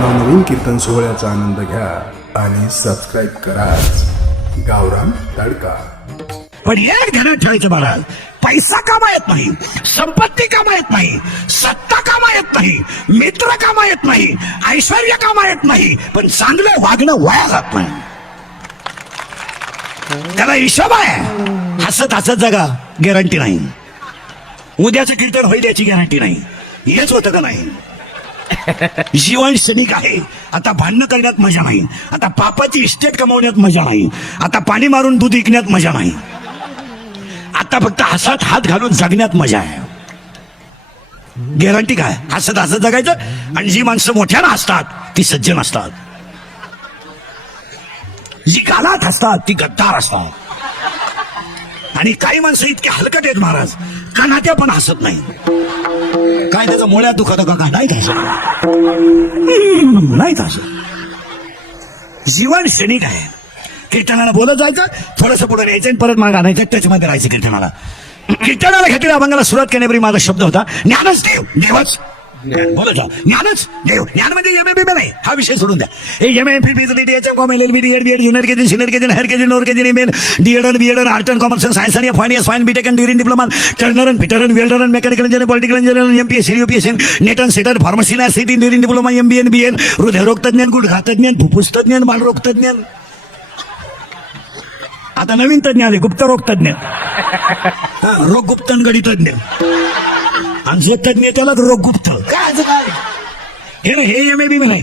नवनवीन कीर्तन सोहळ्याचा आनंद घ्या आणि सबस्क्राईब करा गावरान तडका. पण एक ध्यानात ठेवायचं महाराज, पैसा कामा येत नाही, संपत्ती कामा येत नाही, सत्ता कामा येत नाही, मित्र कामा येत नाही, ऐश्वर्य कामा येत नाही, पण चांगलं वागणं वाया जात नाही. त्याला हिशोब आहे. हसत हसत जगा, गॅरंटी नाही. उद्याचं कीर्तन होईल याची गॅरंटी नाही. हेच होतं का नाही? जीवन क्षणिक आहे. आता भांडणं करण्यात मजा नाही, आता पापाची इस्टेट कमावण्यात मजा नाही, आता पाणी मारून दूध विकण्यात मजा नाही, आता फक्त हसत हात घालून जगण्यात मजा आहे. गॅरंटी काय? हसत हसत जगायचं. आणि जी माणसं मोठ्यानं हसतात ती सज्जन असतात, जी गालात हसतात ती गद्दार असतात. आणि काही माणसं इतके हलकट आहेत महाराज, कानात्या पण हसत नाही. काय त्याचं मुळ्यात दुखत का? नाहीत हसत, नाहीत हसत. जीवन क्षणिक आहे. कीर्तनाला बोलत जायचं, थोडंसं पुढे न्यायचं आणि परत मागे आणायचं, त्याच्यामध्ये राहायचं. कीर्तनाला घेतलेल्या अभंगाला सुरुवात करण्यापूर्वी माझा शब्द होता, ज्ञानच देव, देवच बोलत जा. ज्ञानच देव. ज्ञान म्हणजे एमए नाही, हा विषय सोडून द्या. MA junior KG, senior KG, higher KG, lower KG, BEd, art and commerce, science आणि fine BTech and degree diploma, turner and fitter and welder and mechanical engineer, political engineer, MPSC, UPSC, NET and setter, pharmacy, city, degree diploma, MBA, BN, हृदयरोग तज्ञ, गुडघा तज्ञ, फुफ्फुस तज्ञ, बालरोग तज्ञ. आता नवीन तज्ञ आले, गुप्तरोग तज्ञ, रोग गुप्तनगडी तज्ञ. आणि जो तज्ञ त्याला रोग गुप्त. हे एम ए बी नाही.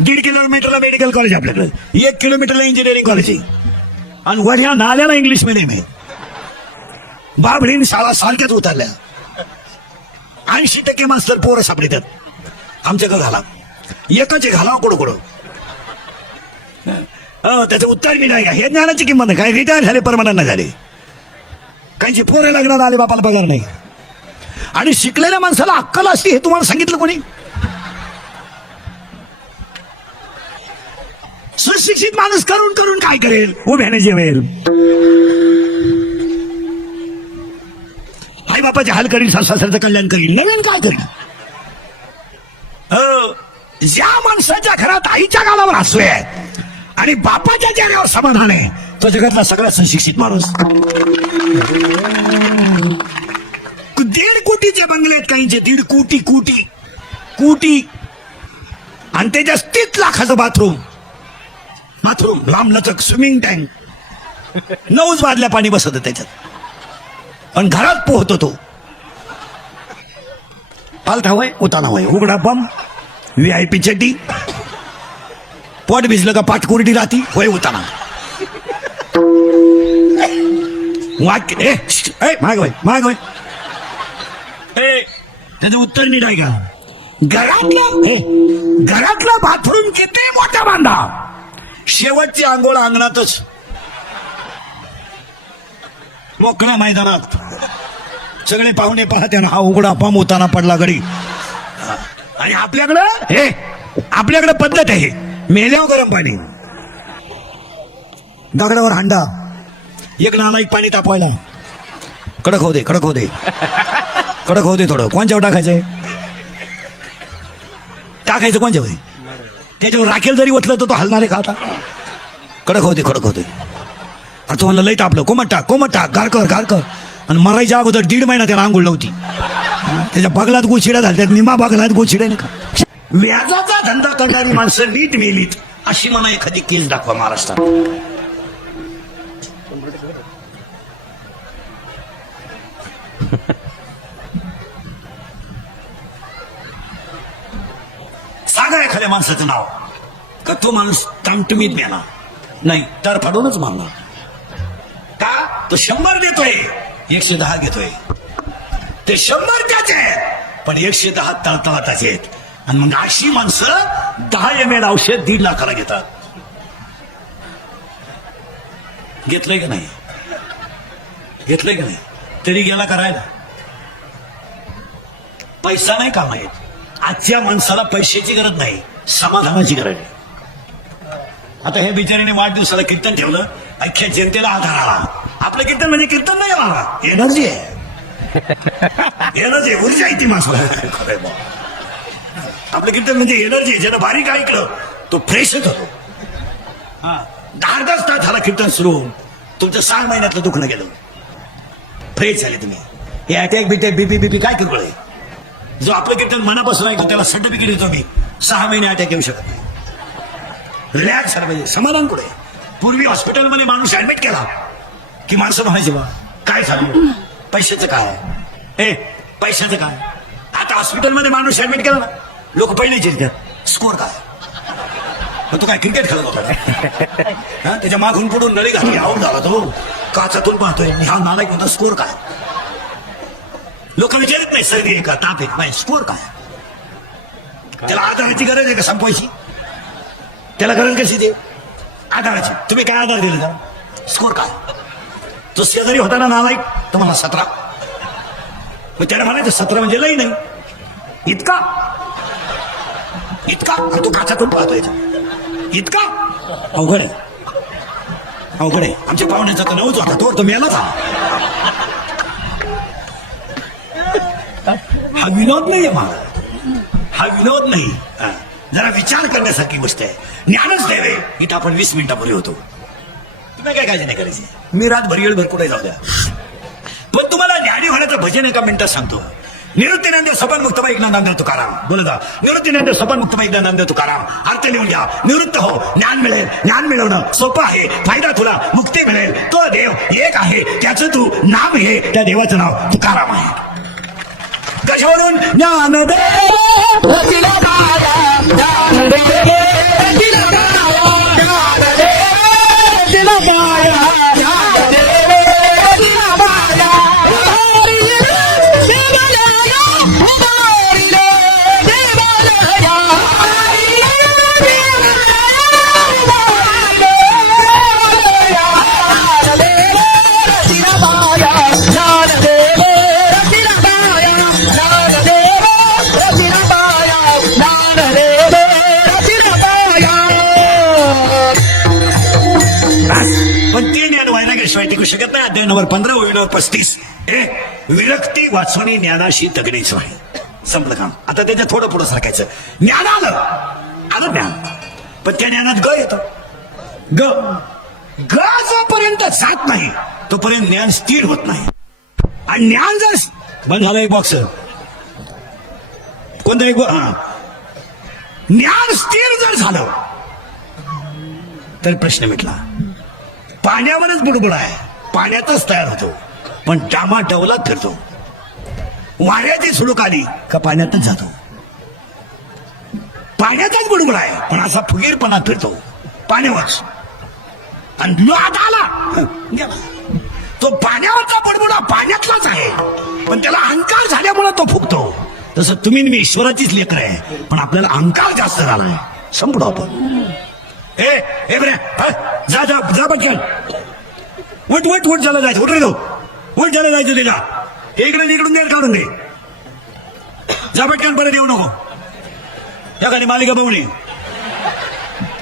1.5 किलोमीटरला मेडिकल कॉलेज आपल्याकडे, 1 किलोमीटरला इंजिनिअरिंग कॉलेज, आणि वऱ्या नाल्याला इंग्लिश मिडियम आहे. बाबडीन शाळा सारख्याच उतरल्या. 80% मास्तर पोरं सापडतात आमच्याकडे. घाला एकाचे घाला कोडकोड. त्याचं उत्तर मी नाही का? हे ज्ञानाची किंमत नाही. काय रिटायर झाले, परमनंट झाले, काहींची पोरं लग्नात आले, बापाला पगार नाही. आणि शिकलेल्या माणसाला अक्कल असते हे तुम्हाला सांगितलं कोणी? सुशिक्षित माणूस करून करून काय करेल? उभ्याने जेवेल, आई बापाचे हाल करील, सासऱ्याचं कल्याण करील, नवीन काय करील? ज्या माणसाच्या घरात आईच्या गालावर हसू आहे आणि बापाच्या चेहऱ्यावर समाधान आहे, तो जगातला सगळ्यात सुशिक्षित माणूस. 1.5 कोटीचे बंगले आहेत काहींचे, 1.5 कोटी, आणि त्याच्या 30 लाखाचं बाथरूम, लांब लचक स्विमिंग टँक, 9 बादल्या पाणी बसत त्याच्यात. पण घरात पोहतो तो. पालथा होय, उताना होय, उघडा बम, VIP चड्डी, पोट भिजलं का पाठकुरडी राहती होय, उताना वाक्य. माग होय. त्याचं उत्तर नीट आहे का? घरातला बाथरूम किती मोठा बांधा, शेवटची आंघोळ अंगणातच, मोकळ्या मैदानात. सगळे पाहुणे पाहते ना, हा उघडा पाम होताना पडला घडी. आणि आपल्याकडे पद्धत आहे, मेल्यावर गरम पाणी, दगडावर हांडा, एक नालायक पाणी तापवायला. कडक होऊ दे थोडं. कोणच्यावर टाकायचंय? टाकायचं कोणच्यावर? त्याच्यावर राखेल जरी ओतलं तर तो हलणार आहे का? आता कडक होऊ दे. अरे तो म्हणलं लई तापलं, कोमट टाक, गार कर. आणि मरायच्या अगोदर 1.5 महिना त्याला आंघोळ नव्हती. त्याच्या बगलात गोचिड्या झाल्या, निमा बगलात गोचिड्या नाही का? व्याजाचा धंदा करणारी माणसं नीट मेलीत, अशी मला एखादी केस दाखवा महाराष्ट्रात. सांगा एखाद्या माणसाचं नाव का तो माणूस टामटमीत मेला नाही, तर फाडूनच मारला का? तो 100 देतोय, 110 घेतोय. ते 100 त्याचे आहेत, पण 110 तळतळाचे आहेत. आणि मग अशी माणसं 10 ml औषध 1.5 लाखाला घेतात. घेतलंय का नाही? तरी गेला करायला. पैसा नाही काम आहे. आजच्या माणसाला पैशाची गरज नाही, समाधानाची गरज आहे. आता हे बिचारीने वाढदिवसाला कीर्तन ठेवलं, अख्ख्या जनतेला आधार आला. आपलं कीर्तन म्हणजे कीर्तन नाही आला, एनर्जी आहे, ऊर्जा आहे ती माणसाला. आपलं कीर्तन म्हणजे एनर्जी, ज्यानं बारीक ऐकलं तो फ्रेशच होतो. हा 10-10 तास झाला कीर्तन सुरू होऊन तुमचं 6 महिन्यातलं दुखणं गेलं, फ्रेश झाले तुम्ही. हे अटॅक बिटॅक बीपी काय किरकोळ आहे. जो आपलं कीर्तन मनापासून ऐकतो त्याला सर्टिफिकेट देतो मी, 6 महिने अटॅक येऊ शकत नाही. रिलॅक्स झालं पाहिजे, समाधान कुठे. पूर्वी हॉस्पिटलमध्ये माणूस ऍडमिट केला की माणसं म्हणायचे बा काय झालं, पैशाचं काय, पैशाचं काय. आता हॉस्पिटलमध्ये माणूस ऍडमिट केला ना, लोक पहिले चिरतात स्कोर काय. मग तो काय क्रिकेट खेळत होता हा, त्याच्या मागून पुढून नळी घातली, आऊट झाला तो, काचातून पाहतोय, हा नालायक म्हणतो स्कोर काय. लोक विचारत नाही सर्दी आहे का, ताप आहे नाही, स्कोर काय. त्याला आधाराची गरज आहे का संपवायची, त्याला गरज कशी दे आधाराची. तुम्ही काय आधार दिले त्याला, स्कोर काय. तो शेजारी होता ना नालायक, तुम्हाला 17, मग त्याला म्हणायचं 17 म्हणजे लई नाही, इतका इतका. तो काचातून पाहतोय इतका. अवघड आहे, अवघड आहे. आमच्या पाहुण्याचा तर 9च होता, तो मेलाच. हा विनोद नाही आहे मला, हा विनोद नाही. जरा विचार करण्यासारखी गोष्ट आहे. ज्ञानच द्यावे. इथं आपण 20 मिनिटापूर्वी होतो, तुम्ही काय काळजी नाही करायची. मी रातभर येळभर कुठे जाऊ द्या, पण तुम्हाला ज्ञानी होण्याचं भजन एका मिनिटात सांगतो. निवृत्तीनंद सपन मुक्तबाई नामदेव तुकाराम बोलता. निवृत्तीनंद सपन मुक्तबाई नामदेव तुकाराम. अर्थ लिहून घ्या. निवृत्त हो, ज्ञान मिळेल. ज्ञान मिळवणं सोपं आहे, फायदा तुला मुक्ती मिळेल. तो देव एक आहे, त्याचं तू नाम घे, त्या देवाचं नाव तुकाराम आहे. कशावरून ज्ञानदेव टिकू शकत नाही. अध्याय नंबर 15 ओळीवर 35. विरक्ती वाचवणी ज्ञानाशी तगडीच आहे. संपलं काम. आता त्याच्या थोडं पुढं सरकायचं. ज्ञान आलं ज्ञान, पण त्या ज्ञानात ग येतं. ग जोपर्यंत जात नाही तोपर्यंत ज्ञान स्थिर होत नाही. आणि ज्ञान जर बंद झालं, एक बॉक्स कोणतं एक ज्ञान स्थिर जर झालं तर प्रश्न मिटला. पाण्यावरच बुडबुड आहे, पाण्यातच तयार होतो, पण डामा डवलात फिरतो. वाऱ्याची सुळूक आली का पाण्यातच जातो. पाण्याचाच बुडबुड आहे, पण असा फुगीरपणात फिरतो पाण्यावरच. आणि लाट आला गेला. तो पाण्यावरचा बुडबुडा पाण्यातलाच आहे, पण त्याला अहंकार झाल्यामुळे तो फुगतो. तसं तुम्ही मी ईश्वराचीच लेकर आहे, पण आपल्याला अहंकार जास्त झालाय. संपलो आपण. जा जा जा बच्चन, उठ झाला जायचं. उठ रे तो, उठ झाला जायचं त्याला. इकडे इकडून देर काढून दे. जा पटकन, परत येऊ नको. त्या खाली मालिका पाहुणे,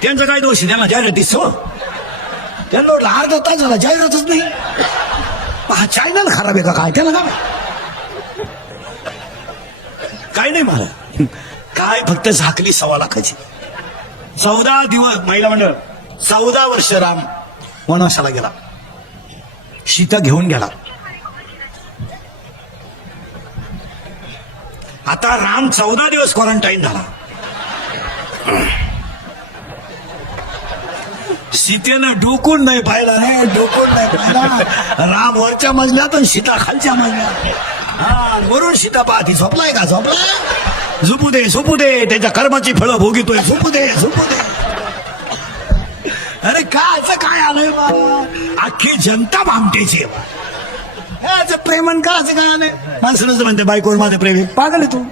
त्यांचा काय दोष आहे. त्यांना जाहिरात दिसतो, त्यांना वाटलं अर्धा तास झाला जाहिरातच नाही. हा चॅनल खराब आहे का काय, त्याला काय नाही मला काय, फक्त झाकली 1.25 लाखाची. 14 दिवस महिला मंडळ, 14 वर्ष राम वनवासाला गेला. सीता घेऊन गेला. आता राम 14 दिवस क्वारंटाईन झाला. सीतेनं डोकून नाही पाहिला, डोकून नाही पाहिला. राम वरच्या मजल्यात आणि सीता खालच्या मजल्यात. वरून सीता पाहती, झोपलाय का, झोपलाय, झोपू दे, त्याच्या कर्माची फळं भोगितोय, झोपू दे. अरे काय असं काय आलंय बाबा, अख्खी जनता भामटेची आहे. प्रेमन का असं काय आलंय. माणसानं म्हणते बायकोवर माझं प्रेम. पागल आहे तू,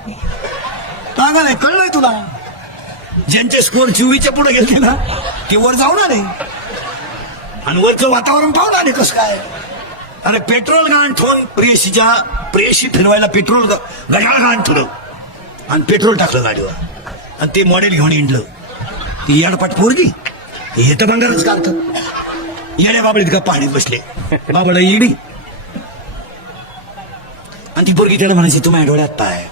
पागल आहे, कळलंय तुला. ज्यांचे स्कोर 24च्या पुढे गेले ना ते वर जाऊन आले, आणि वरचं वातावरण पाहून आले कसं काय. अरे पेट्रोल गाण ठेवून प्रेयशी फिरवायला पेट्रोल गडाळ गाण ठेवलं आणि पेट्रोल टाकलं गाडीवर, आणि ते मॉडेल घेऊन इंडलं. ती याडपाट पोरगी, हे तर बंगारच काढतं. येड्या बाबडीत का पाणीत बसले, बाबडा इडी. आणि ती पोरगी त्याला म्हणायची, तू माझ्या डोळ्यात पाय.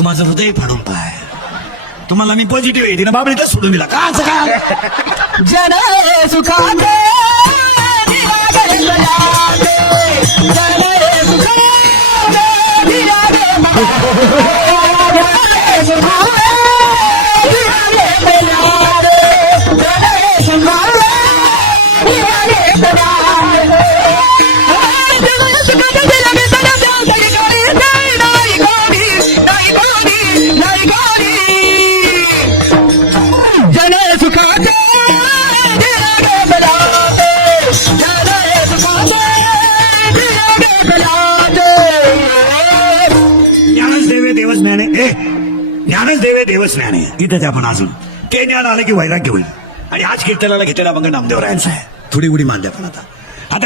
तू माझं हृदय फाडून पाय. तुम्हाला मी पॉझिटिव्ह येते ना बाबा सोडून दिला का असं काय जन सुखाचे धीरागे बलाते, जन सुखाचे धीरागे बलाते, जन सुखाचे धीरागे बलाते, जन सुखाचे धीरागे बलाते. जन सुखाचे धीरागे बलाते, नाही गोडी, नाही गोडी, नाही गोडी. जन सुखाचे धीरागे बलाते, जन सुखाचे धीरागे बलाते. ज्ञानच देवे देवच ज्ञाने ज्ञानच देवे देवच ज्ञाने इथंच आपण अजून ते ज्ञान आलं की वैराग्य होईल. आणि आज कीर्तनाला घेतलेला मग नामदेवरायांचा आहे. थोडी उडी मानल्या पण आता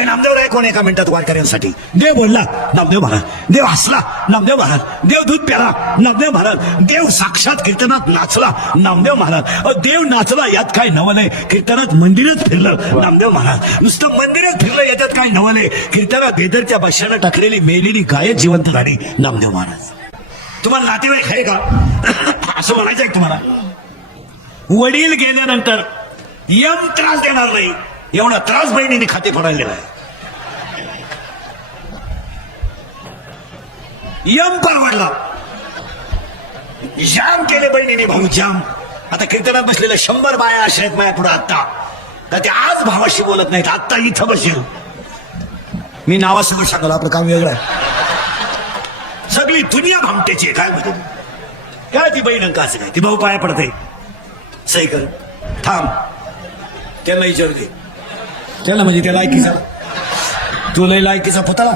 नामदेवराय कोण एका मिनिटात वारकऱ्यांसाठी. देव बोलला नामदेव महाराज, देव हसला नामदेव महाराज, देव दूध प्याला नामदेव महाराज, देव साक्षात कीर्तनात नाचला नामदेव महाराज. देव नाचला यात काय नवलय, कीर्तनात मंदिरच फिरलं नामदेव महाराज. नुसतं मंदिरच फिरलं याच्यात काय नवलय, कीर्तनात बेदरच्या भाषणानं टाकलेली मेलेली गायच जिवंत झाली नामदेव महाराज. तुम्हाला नातेवाईक आहे का असं म्हणायचं आहे तुम्हाला. वडील गेल्यानंतर यम त्रास देणार नाही एवढा त्रास बहिणीने खाते पडायलेला आहे. यम परवडला, जाम केले बहिणीने भाऊ जाम. आता कीर्तनात बसलेल्या 100 बाया अशा आहेत माझ्या पुढे आत्ता का ते आज भावाशी बोलत नाहीत. आत्ता इथं बसेल मी नावासमोर सांगल आपलं काम वेगळं आहे. सगळी दुनिया भामटेची आहे. काय म्हणते काय ती बहीण का असं काय ती भाऊ पाया पडते सही कर थांब त्यांना विचारू दे त्याला म्हणजे त्या लायकीचा तू लय लायकीचा पुतळा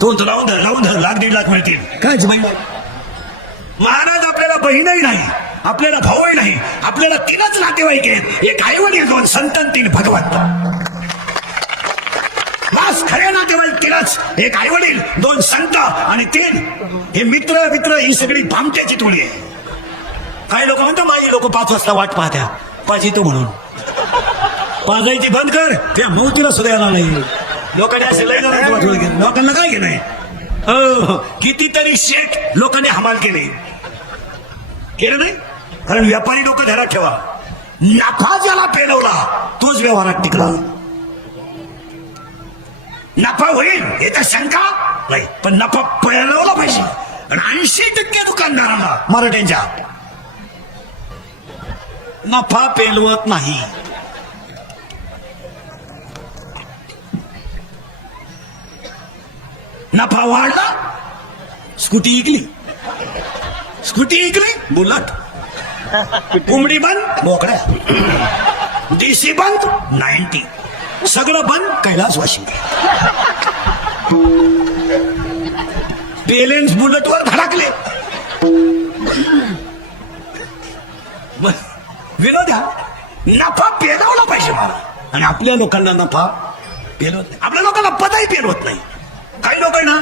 तो लावून धर 1,00,000-1.5 लाख मिळतील. काय बहीण महाराज आपल्याला बहीणही नाही आपल्याला भाऊही नाही आपल्याला 3च नातेवाईक आहेत. एक आईवडील 2 संतान 3 भगवंत. बस खरे नातेवाईक 3च. एक आईवडील 2 संत आणि 3 हे मित्र मित्र ही सगळी भामट्याची टोळी आहे. काही लोक म्हणतात माझी लोक 5 वाजता वाट पाहत्या पाहिजे तो म्हणून पाजायची बंद कर त्या मौतीला सुद्धा येणार नाही. लोकांनी असे लय लोकांना काय घेणं कितीतरी शेठ लोकांनी हमाल केले नाही. कारण व्यापारी लोक ध्यानात ठेवा नफा ज्याला पेलवला तोच व्यवहारात टिकला. नफा होईल याचा शंका नाही पण नफा पेलवला पाहिजे. आणि 80% दुकानदारांना मराठ्यांच्या नफा पेलवत नाही. नफा वाढला स्कूटी इकली बुलट कोंबडी बंद बोकड्या डीसी बंद 90 सगळं बंद कैलासवासी. बॅलेन्स बुलेटवर धडकले. विनोद नफा पेलवला पाहिजे मला. आणि आपल्या लोकांना नफा पेलवत नाही आपल्या लोकांना पदही पेलवत नाही. काही लोक आहे ना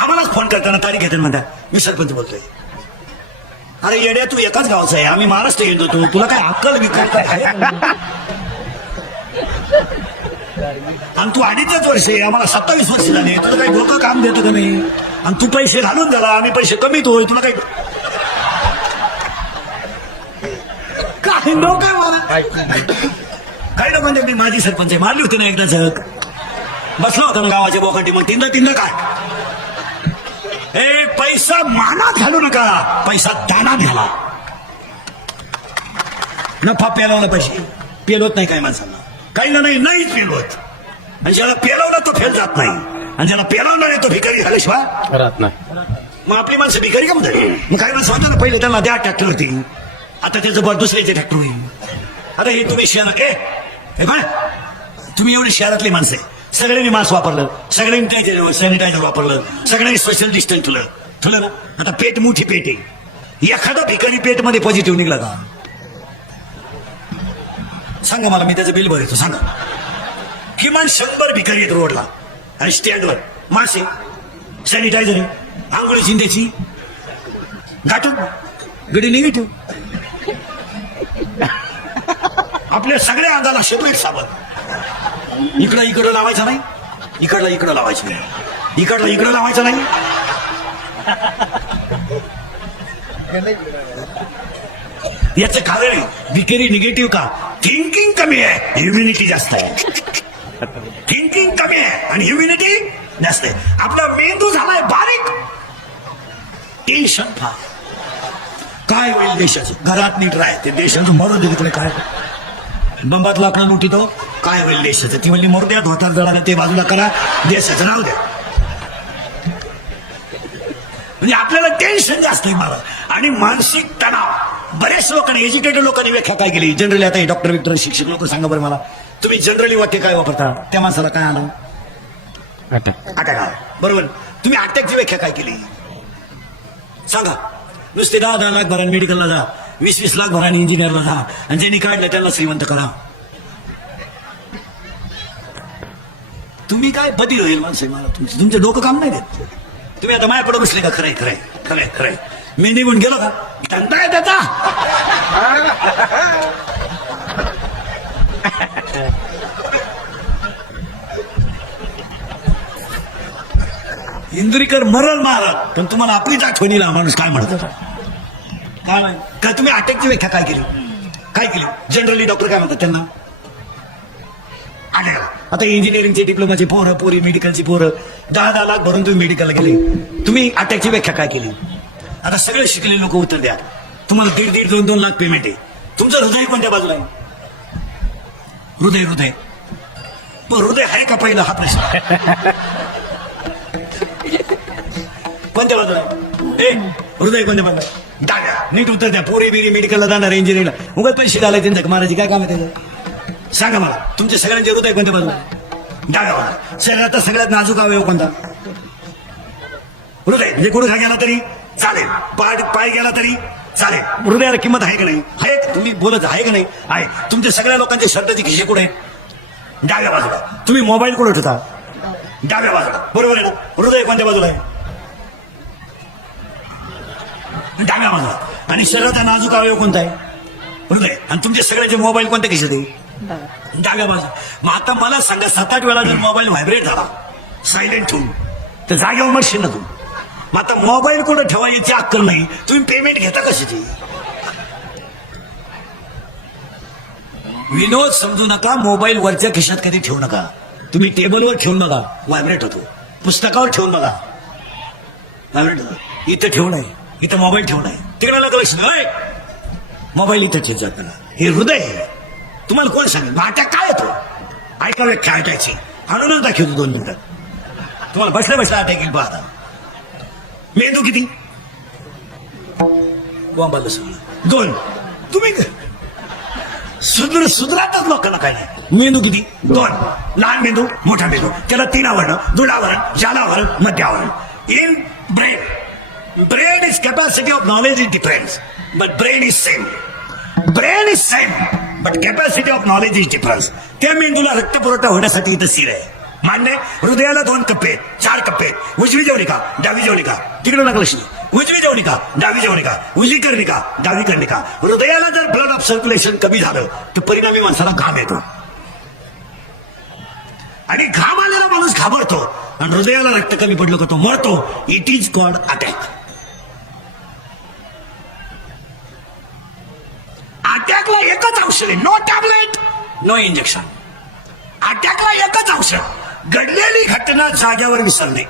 आम्हालाच फोन करताना तारीख घेतात म्हणतात मी सरपंच बोलतोय. अरे येड्या तू एकाच गावचा आहे आम्ही महाराष्ट्र येतो तुला काय अक्कल विकल काय आहे. आणि तू 2.5 वर्ष आहे आम्हाला 27 वर्ष झाले तुला काही डोकं काम देतो का नाही. आणि तू पैसे घालून झाला आम्ही पैसे कमीतोय तुला काही काय लोक आहे मला. काही लोक म्हणते मी माझी सरपंच आहे मारली होती ना एकदा झक बसला होता ना गावाच्या बोकाटी मग तीनदा काय पैसा मानात घालू नका पैसा दानात घाला. नफा पेलवला पाहिजे पेलवत नाही काही माणसांना काहीला नाहीच पेलवत. आणि ज्याला पेलवलं तो फेल जात नाही आणि ज्याला पेलवलं नाही तो भिकारी झाल्याशिवाय राहत नाही. मग आपली माणसं भिकारी का म्हणतात. मग काही माणसं म्हणतात ना पहिले त्यांना द्या ट्रॅक्टर होती आता त्याचं बरं दुसऱ्याचे ट्रॅक्टर होईल. आता हे तुम्ही शहरात तुम्ही एवढी शहरातली माणसं आहे सगळ्यांनी मास्क वापरलं सगळ्यांनी सॅनिटायझर वापरलं सगळ्यांनी सोशल डिस्टन्स ठेवलं ना. आता पेट मोठी पेट आहे एखादा भिकारी पेट मध्ये पॉझिटिव्ह निघला का सांगा मला मी त्याचं बिल भरतो सांगा. किमान 100 भिकारी आहेत रोडला आणि स्टँडवर मासे सॅनिटायझर आंघोळी शिंद्याची गाठून गडी निगेटिव्ह आपल्या सगळ्या अंगाला सेपरेट साबण. इकडं लावायचं नाही इकडं लावायचं नाही इकडं लावायचं नाही. याचं कारण आहे विकेरी निगेटिव्ह का थिंकिंग कमी आहे ह्युमिनिटी जास्त आहे थिंकिंग कमी आहे आणि ह्युमिनिटी जास्त आहे आपला मेंदू झालाय बारीक टेन्शन फार काय होईल देशाचं घरात नीट राहते देशाचं मरू दे तिकडे काय बंबात लाकडा लुटीतो काय होईल देशाचं ती म्हणली मरू द्या धोतार जळाला ते बाजूला करा देशाचं नाव द्या म्हणजे आपल्याला टेन्शन जास्त आहे मला आणि मानसिक तणाव बरेच लोकांनी एज्युकेटेड लोकांनी व्याख्या काय केली जनरली आता डॉक्टर विक्टर शिक्षक लोक सांगा बरं मला तुम्ही जनरली वाक्य काय वापरता त्या माणसाला काय आलं अटॅक आला बरोबर तुम्ही अटॅकची व्याख्या काय केली सांगा नुसते 10-10 लाख भरा मेडिकलला जा 20-20 लाख भरा इंजिनियरला जा आणि ज्यांनी काढलं त्यांना श्रीमंत करा तुम्ही काय बदी होईल माणसं मला तुमचं डोकं काम नाही देत तुम्ही आता माझ्याकडे बसले का खरंय खरंय खरंय खरंय मी निघून गेलो का धंदा आहे त्याचा इंद्रिकर मरण महाराज पण तुम्हाला आपलीच आठवणीला माणूस काय म्हणत होता काय तुम्ही अटॅकची व्याख्या काय केली जनरली डॉक्टर काय म्हणतात त्यांना आता इंजिनिअरिंगचे डिप्लोमाचे पोरं पोरी मेडिकलची पोरं 10-10 लाख भरून तुम्ही मेडिकलला गेले तुम्ही अटॅकची व्याख्या काय केली आता सगळे शिकलेले लोक उत्तर द्या तुम्हाला 1.5-2 लाख पेमेंट आहे तुमचं हृदय कोणत्या बाजूला आहे हृदय पण हृदय आहे का पहिला हा प्रश्न कोणत्या बाजूला आहे हृदय कोणत्या बाजूला डाव्या नीट उत्तर द्या पोरी बिरी मेडिकलला जाणार इंजिनिअरिंगला उगाच पैसे घालायचे त्यांच्या महाराजी काय काम आहे त्याचं सांगा मला तुमचे सगळ्यांचे हृदय कोणत्या बाजूला डाव्या बाजूला शरीरात सगळ्यात नाजूक अवयव कोणता हृदय म्हणजे गुडघा गेला तरी चालेल पाय गेला तरी चालेल हृदयाला किंमत आहे का नाही आहे तुम्ही बोलत आहे का नाही आहे तुमच्या सगळ्या लोकांचे शर्टाची खिशे कुठे आहे डाव्या बाजूला तुम्ही मोबाईल कुठे ठेवता डाव्या बाजूला बरोबर आहे ना हृदय कोणत्या बाजूला आहे डाव्या बाजूला आणि शरीराचा नाजूक अवयव कोणता आहे हृदय आणि तुमचे सगळ्यांचे मोबाईल कोणत्या खिशात आहे डाव्या बाजूला मग आता मला सांगा 7-8 वेळा जर मोबाईल व्हायब्रेट झाला सायलेंट ठेवून तर जागेवर मशीन ना तुम्ही मग आता मोबाईल कुठं ठेवा याची अक्कल नाही तुम्ही पेमेंट घेता कशाची विनोद समजू नका मोबाईल वरच्या खिशात कधी ठेवू नका तुम्ही टेबलवर ठेवून बघा व्हायब्रेट होतो पुस्तकावर ठेवून बघा व्हायब्रेट होतो इथं ठेवू नये इथं मोबाईल ठेवू नये तिकडे लक्ष नाही मोबाईल इथं ठेवत जाताना हे हृदय आहे तुम्हाला कोण सांगेल अटॅक काय येतो ऐका व्याख्या अटॅकची आणूनच दाखवतो 2 मिनिटात तुम्हाला बसल्या अटॅक येईल पाहता मेंदू किती बॉम्बाला सांगा 2 तुम्ही सुधरातच लोकांना काय नाही मेंदू किती 2 लहान मेंदू मोठा मेंदू त्याला 3 आवरण दुडावरण जालावरण मध्यावरण in brain is capacity of knowledge is difference but brain is same but capacity of knowledge is difference त्या मेंदूला रक्तपुरवठा होण्यासाठी इथं सिर आहे मान्य हृदयाला 2 कप्पे 4 कप्पे उजवी जवनिका डावी जवनिका तिकडे लागलं उजवी जवनिका डावी जवनिका उजवी कर्णिका डावी कर्णिका हृदयाला जर ब्लड ऑफ सर्क्युलेशन कमी झालं तर परिणामी माणसाला घाम येतो आणि घाम आलेला माणूस घाबरतो आणि हृदयाला रक्त कमी पडलं का तो मरतो इट इज कॉल्ड अटॅक अटॅकला एकच औषध आहे नो टॅबलेट नो इंजेक्शन अटॅकला एकच औषध घडलेली घटना जाग्यावर विसरणे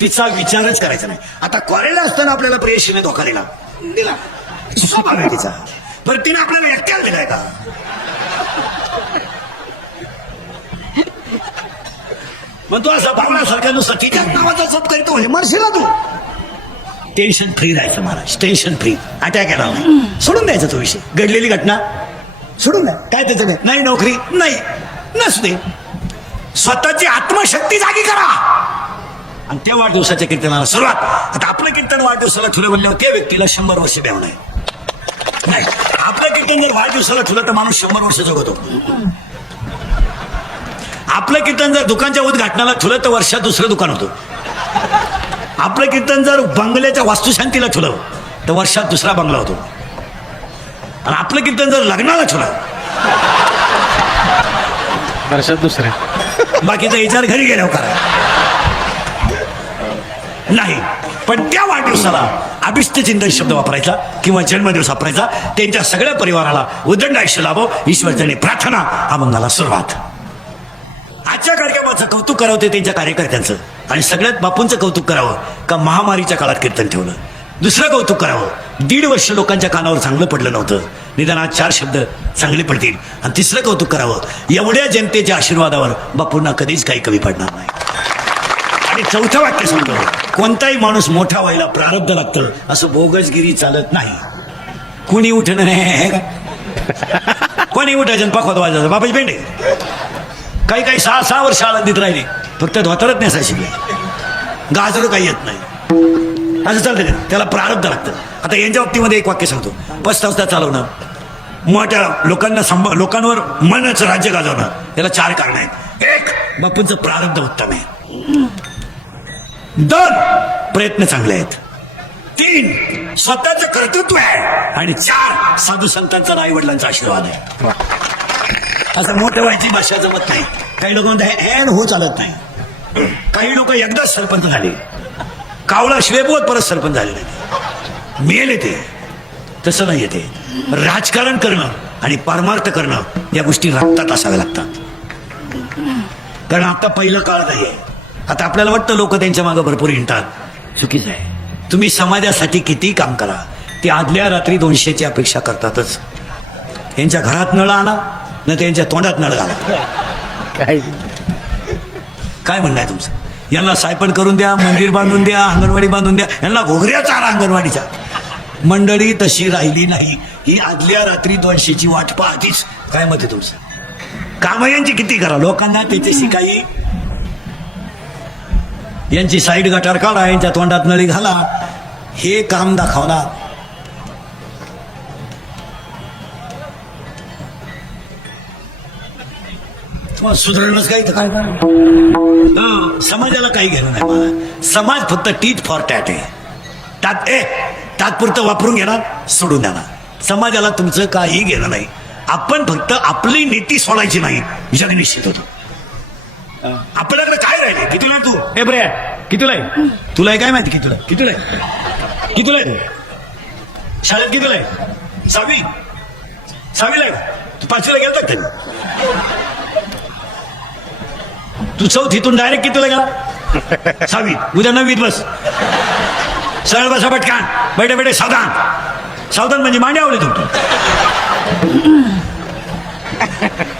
तिचा विचारच करायचा नाही आता कॉलेजला असताना आपल्याला प्रेयसीने धोका दिला स्वभाव आहे तिचा पण तिने आपल्याला एकट्याला दिलाय का मग तो असा भावनासारखा नुसता तिच्याच नावाचा जप करीतो म्हणजे मरशीला तू टेन्शन फ्री राहायचं महाराज टेन्शन फ्री अटॅक येणार नाही सोडून द्यायचा तो विषय घडलेली घटना सोडून द्या काय त्याचं काय नाही नोकरी नाही नसू दे स्वतःची आत्मशक्ती जागी करा आणि त्या वाढदिवसाच्या कीर्तनाला सुरुवात आता आपलं कीर्तन वाढदिवसाला ठुलं म्हणल्यावर त्या व्यक्तीला 100 वर्ष द्यावं नाही आपलं कीर्तन जर वाढदिवसाला ठुलं तर माणूस 100 वर्ष जगतो आपलं कीर्तन जर दुकानच्या उद्घाटनाला ठुलं तर वर्षात दुसरं दुकान होतं आपलं कीर्तन जर बंगल्याच्या वास्तुशांतीला ठुलं तर वर्षात दुसरा बंगला होतो आणि आपलं कीर्तन जर लग्नाला ठुलं वर्षात दुसऱ्या बाकीचा विचार घरी गेल्यावर करा नाही पण पण त्या वाढदिवसाला अभिष्ट चिंतन शब्द वापरायचा किंवा जन्मदिवस वापरायचा. त्यांच्या सगळ्या परिवाराला उदंड आयुष्य लाभो ईश्वरचरणी प्रार्थना. अभंगाला सुरुवात. आजच्या कार्यक्रमाचं कौतुक करावं ते त्यांच्या कार्यकर्त्यांचं, आणि सगळ्यात बापूंचं कौतुक करावं का महामारीच्या काळात कीर्तन ठेवलं. दुसरं कौतुक करावं 1.5 वर्ष लोकांच्या कानावर चांगलं पडलं नव्हतं, निदान आज 4 शब्द चांगले पडतील. आणि तिसरं कौतुक करावं एवढ्या जनतेच्या आशीर्वादावर बापूंना कधीच काही कमी पडणार नाही. आणि चौथं वाक्य सांगतो, कोणताही माणूस मोठा व्हायला प्रारब्ध लागतं, असं बोगसगिरी चालत नाही. कुणी उठणं नाही, कोणी उठायचं पाखवत वाजायचं. बापाची पेंडे काही 6 वर्ष आळंदीत राहिले, फक्त धोतरच नेसा शिकले, गाजर काही येत नाही, असं चालतं का? त्याला प्रारब्ध लागतं. आता यांच्या बाबतीमध्ये एक वाक्य सांगतो, पस्तावता चालवणं, मोठ्या लोकांवर मनच राज्य गाजवणं, याला 4 कारण आहेत. 1, बापूंचं प्रारब्ध उत्तम आहे. 2, प्रयत्न चांगले आहेत. 3, स्वतःचं कर्तृत्व आहे. आणि 4, साधू संतांचा आई वडिलांचा आशीर्वाद आहे. असं मोठं व्हायची भाषा जमत नाही. काही लोक म्हणतात हो चालत नाही. काही लोक एकदाच सरपंच झाले, कावळा शिवेपोत परत सरपंच झाले नाही, मेल येते. तसं नाही येते. राजकारण करणं आणि परमार्थ करणं या गोष्टी रक्तात असाव्या लागतात. कारण आता पहिलं काळ नाही आहे. आता आपल्याला वाटतं लोक त्यांच्या मागे भरपूर हिंडतात, चुकीचं आहे. तुम्ही समाजासाठी किती काम करा, ते आदल्या रात्री 200ची अपेक्षा करतातच. यांच्या घरात नळ आणा न त्यांच्या तोंडात नळ घाला. काय म्हणणं आहे तुमचं? यांना सायपण करून द्या, मंदिर बांधून द्या, अंगणवाडी बांधून द्या, यांना घोगऱ्या चारा अंगणवाडीचा. मंडळी तशी राहिली नाही. ही आदल्या रात्री 200ची वाट पाहतीच. काय मत आहे तुमचं? काम यांची किती करा, लोकांना त्याच्याशी काही, यांची साईड गटार काढा, यांच्या तोंडात नळी घाला, हे काम दाखवणार. तुम्हाला सुधारणच काही तर काय समाजाला काही घेणं नाही. मला समाज फक्त टीट फॉर टॅट आहे. तात्पुरतं वापरून घेणार, सोडून देणार. समाजाला तुमचं काही घेणं नाही. आपण फक्त आपली नीती सोडायची नाही, याच्याने निश्चित होतो. आपल्याकडे काय राहिले? कितीला तू हे बरे कितीला आहे? तुला काय माहिती कितीला आहे? कितीला आहे? शाळेत कितीला आहे? 6वीला आहे. तू 5वीला गेलता का? तू 4थीतून डायरेक्ट कितीला गेला? 6वी. उद्या 9वीत बस. सरळ बसा पटकान. बैठे सावधान म्हणजे मांडी आवडे तुमची.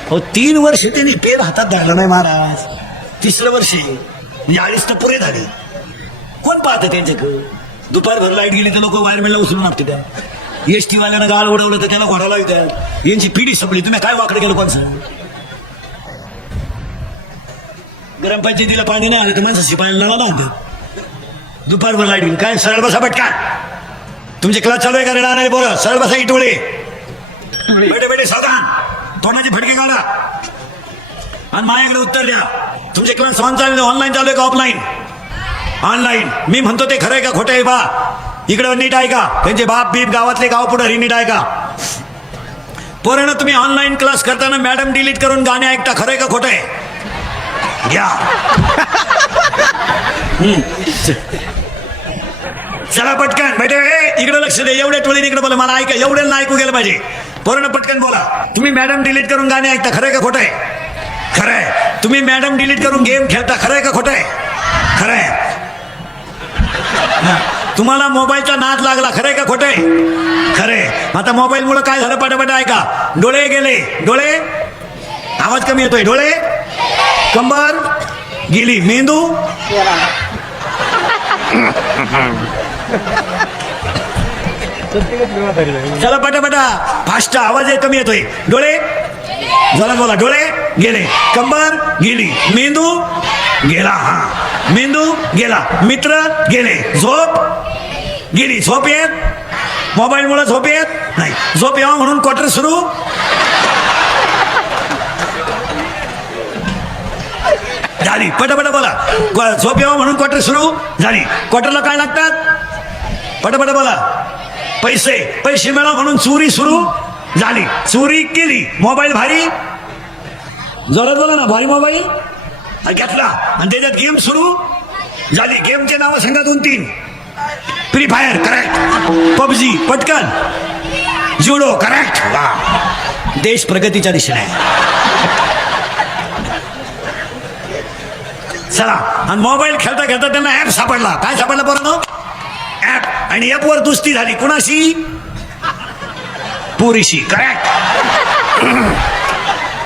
हो 3 वर्ष त्यांनी पेन हातात धरला नाही महाराज. 3रं वर्ष म्हणजे 2.5 तर पुरे झाले. कोण पाहतं त्यांच्याकडं? दुपारभर लाईट गेली तर लोक वायरमॅनला उचलून आपते त्या. एसटी वाल्यानं गाळ उडवलं तर त्याला घोडाला येतात. यांची पिढी संपली. तुम्ही काय वाकडे केलं कोणचं? ग्रामपंचायतीला पाणी नाही आलं तर माणसं शिपायला लढा आणतात. दुपारभर लाईट गेली काय? सरळ बसा पटका. तुमचे क्लास चालू आहे का? रेडा नाही बोला. सरळ बसा इटोळे. बेटे सावधान. तोंडाची फटके काढा आणि माझ्याकडे उत्तर द्या. तुमचे क्लास ऑनलाईन चालू आहे का ऑफलाईन? ऑनलाईन. मी म्हणतो ते खरं आहे का खोटं आहे? बा इकडे नीट आहे का? त्यांचे बाप बीप गावातले गाव पुढे नीट आहे का? पोरांनो तुम्ही ऑनलाईन क्लास करताना मॅडम डिलीट करून गाणे ऐकता, खरं आहे का खोटं आहे? घ्या. चला पटकन बेटे इकडे लक्ष दे. एवढ्या टोळीने इकडे बोला. मला ऐका. एवढ्याला ऐकू गेलं पाहिजे. पोरांनो पटकन बोला. तुम्ही मॅडम डिलीट करून गाणे ऐकता, खरं आहे का खोटं आहे? खरं आहे. तुम्ही मॅडम डिलीट करून गेम खेळता, खरं आहे का खोटं आहे? खरं आहे. तुम्हाला मोबाईलचा नाद लागला, खरं आहे का खोटं आहे? खरं आहे. आता मोबाईल मुळे काय झालं? पटापट ऐका. डोळे गेले. डोळे आवाज कमी येतोय. डोळे कंबर गेली. मेंदू चला पटापटा फास्ट. आवाज कमी येतोय. डोळे जरा बोला. डोळे गेले. कंबर गेली. मेंदू गेला. हा मेंदू गेला. मित्र गेले. झोप गेली. झोप येत मोबाईल मुळे झोप येत नाही. झोप यावं म्हणून क्वार्टर सुरू. झाली. पटापटा बोला. झोप यावं म्हणून क्वार्टर सुरू झाली. क्वार्टरला काय लागतात? पटापटा बोला. पैसे मिळावं म्हणून चोरी सुरू झाली. चोरी केली. मोबाईल भारी. जोरात बोला ना. भारी मोबाईल घेतला आणि त्याच्यात गेम सुरू झाली. गेमचे नाव सांगा 2-3. फ्री फायर करेक्ट, पबजी पटकन, जुडो करेक्ट. वा, देश प्रगतीच्या दिशेने आहे. चला, आणि मोबाईल खेळता खेळता त्यांना ऍप सापडला. काय सापडला पोरांनो? ऍप. आणि ऍप वर दुस्ती झाली. कुणाशी? पुरीशी. करेक्ट.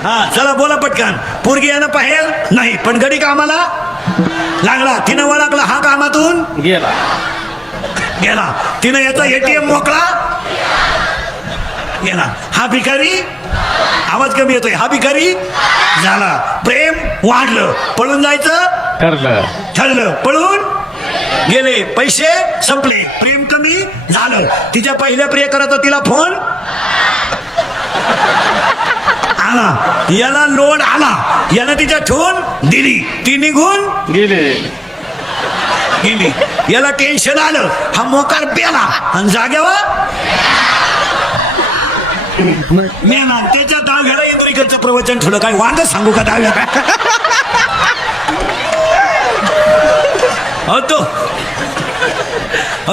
हा, चला बोला पटकन. पोरगी यानं पाहेल नाही, पण गडी कामाला लागला. तिनं वळखला, हा कामातून गेला. तिनं याचा एटीएम मोकळा गेला. हा भिकारी, आवाज कमी येतोय, हा भिकारी झाला. प्रेम वाढलं, पळून जायचं ठरलं, पळून गेले. पैसे संपले, प्रेम कमी झालं. तिच्या पहिल्या प्रियकराचा तिला फोन आला, याला लोड आला, यानं तिच्या ठेवून दिली, ती निघून गेली. याला टेन्शन आलं, हा मोकार पेला आणि जाग्यावर मेला. त्याच्या दहाव्याला इंद्रिकरचं प्रवचन थोडं काय वांग सांगू का? दहाव्या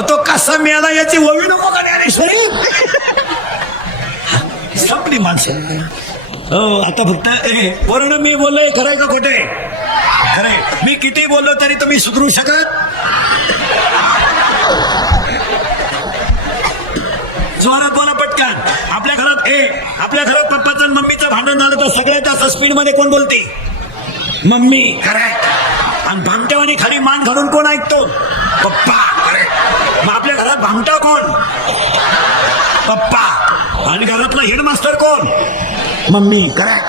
तो कसा मेला याची ववी नको का ज्ञानेश्वरी? संपली माणसं. हो, आता फक्त वर्ण मी बोललोय, खरंय का खोटे? खरंय. मी किती बोललो तरी तुम्ही सुधरू शकत? जोरात बोला पटकन. आपल्या घरात पप्पाचं आणि मम्मीचं भांडण झालं तर सगळ्यात जास्त स्पीड मध्ये कोण बोलते? मम्मी. करेक्ट. आणि भामट्यावानी खाली मान घालून कोण ऐकतो? पप्पा. करेक्ट. मग आपल्या घरात भामटा कोण? पप्पा. आणि घरातला हेडमास्टर कोण? मम्मी. करेक्ट.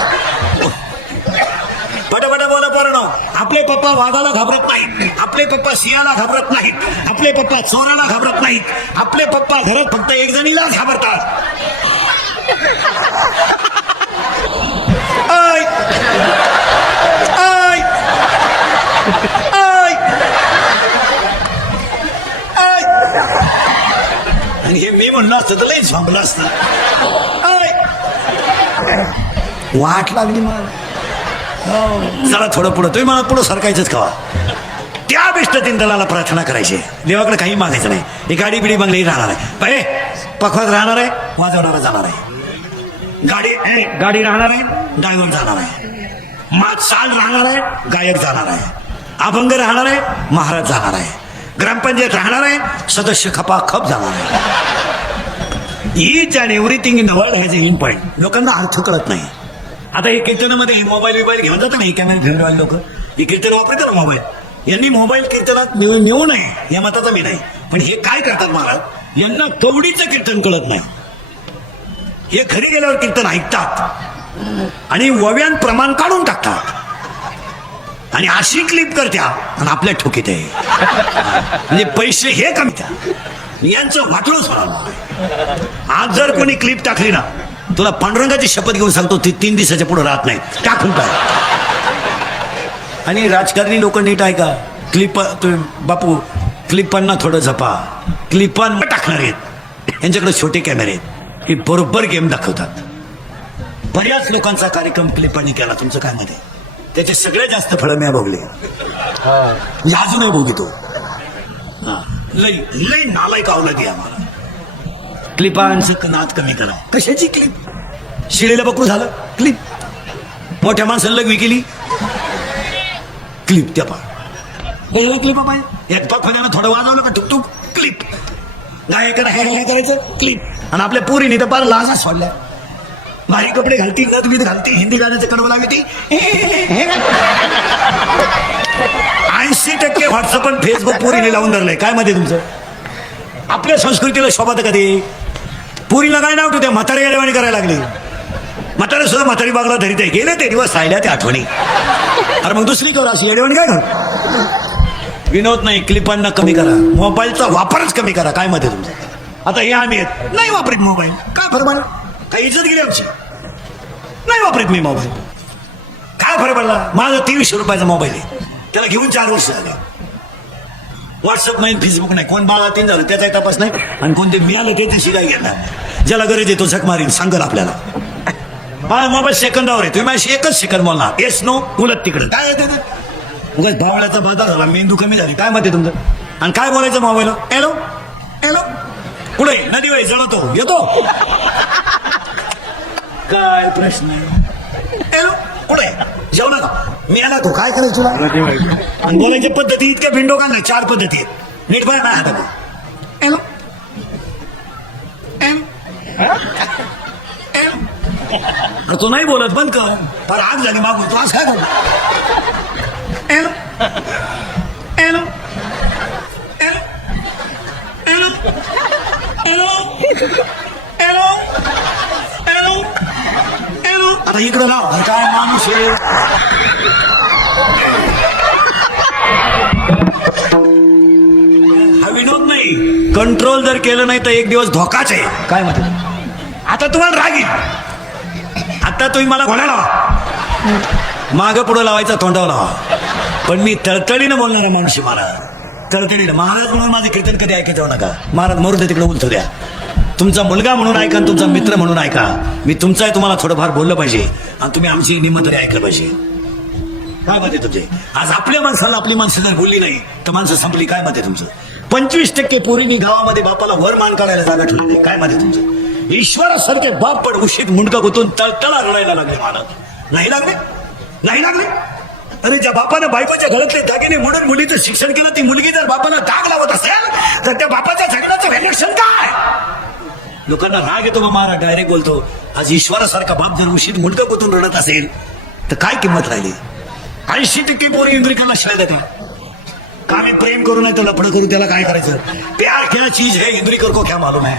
पटापटा बोला पोरांनो. आपले पप्पा वाघाला घाबरत नाहीत, आपले पप्पा सिंहाला घाबरत नाहीत, आपले पप्पा चोराला घाबरत नाहीत, आपले पप्पा घरात फक्त एक जणीला घाबरतात. ऐ ऐ ऐ ऐ. आणि हे मी म्हणलं असतं तर लई झोंबलं असतं. वाट लागली मला. चला थोडं पुढं. तुम्ही मला पुढं सरकायचंच का? त्या बिष्ट दलाला प्रार्थना करायची, देवाकडे काही मागायचं नाही. ही गाडी बिडी बंगली राहणार आहे, पखवात राहणार आहे, वाजवणारा जाणार आहे. गाडी राहणार आहे, ड्रायव्हर जाणार आहे. चाल राहणार आहे, गायक जाणार आहे. अभंग राहणार आहे, महाराज जाणार आहे. ग्रामपंचायत राहणार आहे, सदस्य खपाखप जाणार आहे. Each and everything in the world has a point. लोकांना अर्थ कळत नाही. आता हे कीर्तनामध्ये मोबाईल घेऊन जातात ना, हे कॅमेरा घेऊन लोक, हे कीर्तन वापरतात ना मोबाईल. यांनी मोबाईल कीर्तनात नेऊ नये या मताचा मी नाही, पण हे काय करतात महाराज, यांना कवडीचं कीर्तन कळत नाही. हे घरी गेल्यावर कीर्तन ऐकतात आणि वव्यान प्रमाण काढून टाकतात आणि अशी क्लिप करत्या आणि आपल्या ठोकीत आहे. म्हणजे पैसे हे कमी त्या यांचं वाटलंच होणार. आज जर कोणी क्लिप टाकली ना, तुला पांडुरंगाची शपथ घेऊन सांगतो, ती 3 दिवसाच्या पुढे राहत नाही, टाकून टाक. आणि राजकारणी लोक नीट ऐका, क्लिप बापू क्लिपांना थोडं जपा. क्लिपांवर टाकणार आहेत, यांच्याकडे छोटे कॅमेरे आहेत, की बरोबर गेम दाखवतात. बऱ्याच लोकांचा कार्यक्रम क्लिपांनी केला. तुमचं काय मध्ये त्याचे सगळ्यात जास्त फळं मी भोगले, अजूनही भोगितो. लई नालायक आवलं आम्हाला. क्लिपांचं नाद कमी करा. कशाची क्लिप? शिळेला बकरू झालं क्लिप, मोठ्या माणसाला लग्वी केली क्लिप, त्या क्लिप पाहिजे. एक पखवान्यानं थोडं वाजवलं का टुकटुक क्लिप, गायकाला हे करायचं क्लिप. आणि आपल्या पोरीने तर फार लाजा सोडल्या. भारी कपडे घालती, नदवीत घालती, हिंदी गाण्याचं कडवं लावली. 80% व्हॉट्सअप आणि फेसबुक पोरीने लावून धरलंय. काय मध्ये तुमचं? आपल्या संस्कृतीला शोभा तर कधी पुरीला काय नाव ठेवते? म्हातारी येडेवाणी करायला लागली. म्हातारे सुद्धा म्हातारी बागला धरीत आहे. गेले ते दिवस, राहिल्या त्या आठवणी. अरे मग दुसरी कर अशी येडेवाणी काय कर? विनोद नाही, क्लिपांना कमी करा, मोबाईलचा वापरच कमी करा. काय मध्ये तुमचं? आता हे आम्ही नाही वापरीत मोबाईल, काय फरक पडला? काही इज्जत गेली आमची? नाही वापरीत मी मोबाईल, काय फरक पडला? माझा 2300 रुपयाचा मोबाईल आहे, त्याला घेऊन 4 वर्ष झाले. व्हॉट्सअप नाही, फेसबुक नाही, कोण 12-3 झालं त्याचाही तपास नाही. आणि कोणते मिळालं ते तशी काय घेणार? ज्याला गरज येतो झक मारीन, सांगल आपल्याला. माझा मोबाईल सेकंदावर आहे, तुम्ही माझी 1च सेकंद बोलणार, येस नो उलट तिकडं. काय येते उगाच भावड्याचा बाधा झाला, मेंदू कमी झाली. काय मत आहे तुमचं? आणि काय बोलायचं मोबाईल हॅलो हॅलो कुठे नदी वय जळतो येतो काय प्रश्न आहे हॅलो कुठे जेवणा का मी आला तो काय करायचं तुला आणि बोलायच्या पद्धती इतक्या भिंडो का नाही 4 पद्धती आहेत नीट बाय नाही हातात हॅलो अरे तो नाही बोलत बंद कर पर आग झाली मागून तू असं काय करतो hello hello hello hello hello hello hello आता इकडं लाव अरे काय माणूस आहे हा विनोद नाही कंट्रोल जर केलं नाही तर एक दिवस धोकाच आहे काय म्हणते आता तुम्हाला राग येईल आता तुम्ही मला बोलायला लावा मागं पुढं लावायचा तोंडावर लावा पण मी तळतळीनं बोलणारा माणूस आहे मला तळतळीनं महाराज म्हणून माझं कीर्तन कधी ऐकत जाऊ नका महाराज मरू दे तिकडे उलथू द्या तुमचा मुलगा म्हणून ऐका आणि तुमचा मित्र म्हणून ऐका मी तुमचा आहे तुम्हाला थोडंफार बोललं पाहिजे आणि तुम्ही आमची नियम तरी ऐकलं पाहिजे काय मत आहे तुमचे आज आपल्या माणसाला आपली माणसं जर बोलली नाही तर माणसं संपली काय मत आहे तुमचं 25% पोरींनी गावामध्ये बापाला वरमान काढायला जागा ठेवली काय मत आहे तुमचं ईश्वरासारखे बाप पण उशीत मुंडका गुतून तळतळा रडायला लागले महाराज नाही लागले नाही लागले अरे ज्या बापानं बायकोच्या घरातले दागिने म्हणून मुलीचं शिक्षण केलं ती मुलगी जर बापाला दाग लावत असेल तर त्या बापाच्या झगड्याचं रिलेक्शन काय लोकांना राग येतो महाराज डायरेक्ट बोलतो आज ईश्वरासारखा बाप जर उशीत मुंडका गुतून रडत असेल तर काय किंमत राहिली 80% पोरी इंद्रिकांना शिवाय देतात का मी प्रेम करू नाही तर लफडं करू त्याला काय करायचं प्यार क्या चीज है इंद्रिकर को क्या मालूम है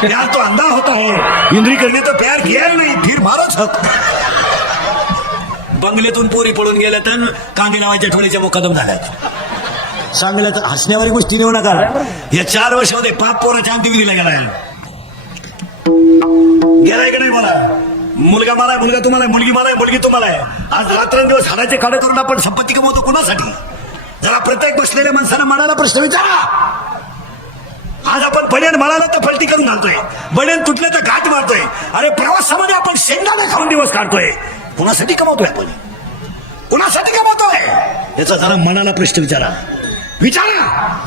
प्यार तो अंधा होता है इंद्रिकर ने तो प्यार किया ही नाही फिर मारो छक बंगल्यातून पोरी पळून गेल्या तर कांगे नावाच्या ठोळीच्या मुकादम झाल्यात सांगल्या तर हसण्यावारी गोष्टी नेऊ नका या 4 वर्षामध्ये 5 पोराच्या अंत्यविधीला गेलाय गेलाय का नाही मला मुलगा मला मुलगा तुम्हाला मुलगी मला मुलगी तुम्हाला आहे आज रात्रंदिवस हाडाचे काढे करून आपण संपत्ती कमवतो कुणासाठी जरा प्रत्येक बसलेल्या माणसाला मनाला प्रश्न विचारा आज आपण बनेन म्हणाला तर फलटी करून घालतोय बनेन तुटले तर घाट मारतोय अरे प्रवासामध्ये आपण शेंगाने खाऊन दिवस काढतोय कुणासाठी कमावतोय आपण कुणासाठी कमावतोय याचा जरा मनाला प्रश्न विचारा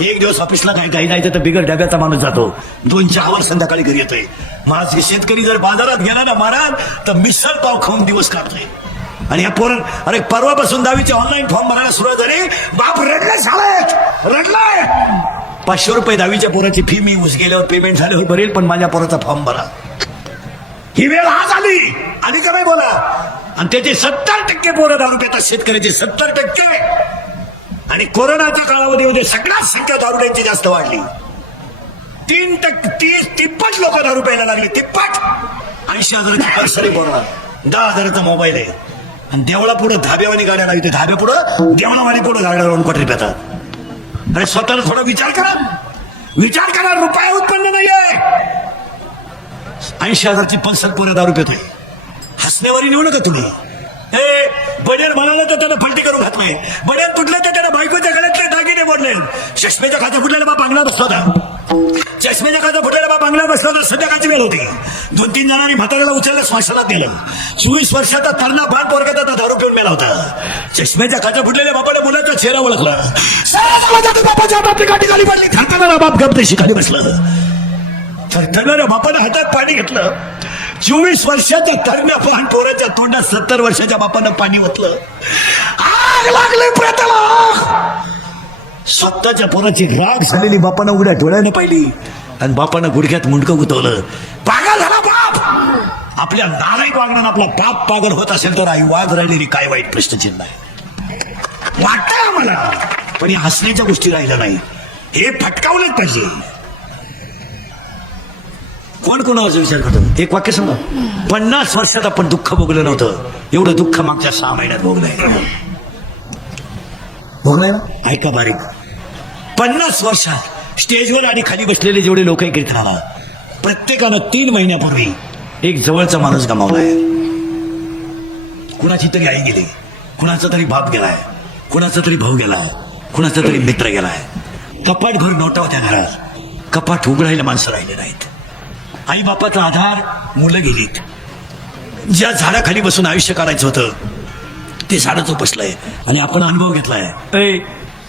एक दिवस ऑफिसला काय काही नाही तर बिगर डब्याचा माणूस जातो 2-4 वर संध्याकाळी घरी येतोय माझे शेतकरी जर बाजारात गेला ना महाराज तर मिसळ पाव खाऊन दिवस काढतोय आणि या पोरण अरे परवापासून 10वीचे ऑनलाईन फॉर्म भरायला सुरुवात झाली बाप रडलाय शाळेत रडलाय 500 रुपये 10वीच्या पोराची फी मी ऊस गेल्यावर पेमेंट झाल्यावर भरेल पण माझ्या पोराचा फॉर्म भरा ही वेळ आज आली का नाही बोला आणि त्याचे 70% पोरं दारू पितात शेतकऱ्याचे 70% आणि कोरोनाच्या काळामध्ये सगळ्यात संख्या दारुड्यांची जास्त वाढली 3-30 लोक दारू प्यायला लागले 80,000ची पर्सरी बोलणार 10,000चा मोबाईल आहे आणि देवळा पुढे धाब्यावानी गाड्या लागते धाब्या पुढं देवळावानी पुढे गाड्या लावून क्वाटरी पेतात अरे स्वतःला थोडा विचार करा रुपया उत्पन्न नाहीये 80,000ची पल्सर पोरं दारू पितोय हसण्यावारी नेऊ नका तुम्ही बनेन म्हणाला तर त्याला फलटी करून घातलंय बनेन तुटले तर त्याला बायकोच्या गळ्यातले दागिने मोडले चष्मेच्या खात्या फुटलेला बाप अंगला बसला होता चष्मेच्या खात्या फुटलेला बाप अंगला बसला होता संध्याकाळची वेळ होती 2-3 जणांनी म्हाताऱ्याला उचललं श्वासाला नेलं 24 वर्षाचा तरणा भाट पोरगा दारू पिऊन मेला होता चष्मेच्या खात्या फुटलेल्या बापाने मुलाचा चेहरा ओळखला बापाच्या बापली काठी खाली पडली थांबताना बाप गप्प खाली बसलं थरथरणाऱ्या बापाने हातात पाणी घेतलं 24 वर्षाच्या तरण्या पान पोराच्या तोंडात 70 वर्षाच्या बापानं पाणी ओतलं आग लागली प्रेताला स्वतःच्या पोराची राग झालेली बापानं उघड्या डोळ्यानं पाहिली आणि बापानं गुडघ्यात मुंडकं गुतवलं पागल झाला बाप आपल्या नालायक वागण्यानं आपला बाप पागल होत असेल तर आई वाद राहिलेली काय वाईट प्रश्नचिन्ह आहे वाटतंय आम्हाला पण या हसण्याच्या गोष्टी राहिल्या नाही हे फटकावलंच पाहिजे कोण कोणावरचा विचार करतो एक वाक्य सांगा 50 वर्षात आपण दुःख भोगलं नव्हतं एवढं दुःख मागच्या 6 महिन्यात भोगलंय ना ऐका बारीक 50 वर्षात स्टेजवर आणि खाली बसलेले जेवढे लोक आहे कीर्तनाला प्रत्येकानं 3 महिन्यापूर्वी एक जवळचा माणूस गमावलाय कुणाची तरी आई गेली कुणाचा तरी बाप गेलाय कुणाचा तरी भाऊ गेलाय कुणाचा तरी मित्र गेलाय कपाट घर नोटा होत्या घरात कपाट उघडायला माणसं राहिले नाहीत आई बापाचा आधार मुलं गेलीत ज्या झाडाखाली बसून आयुष्य काढायचं होतं ते झाडच उपसलंय आणि आपण अनुभव घेतलाय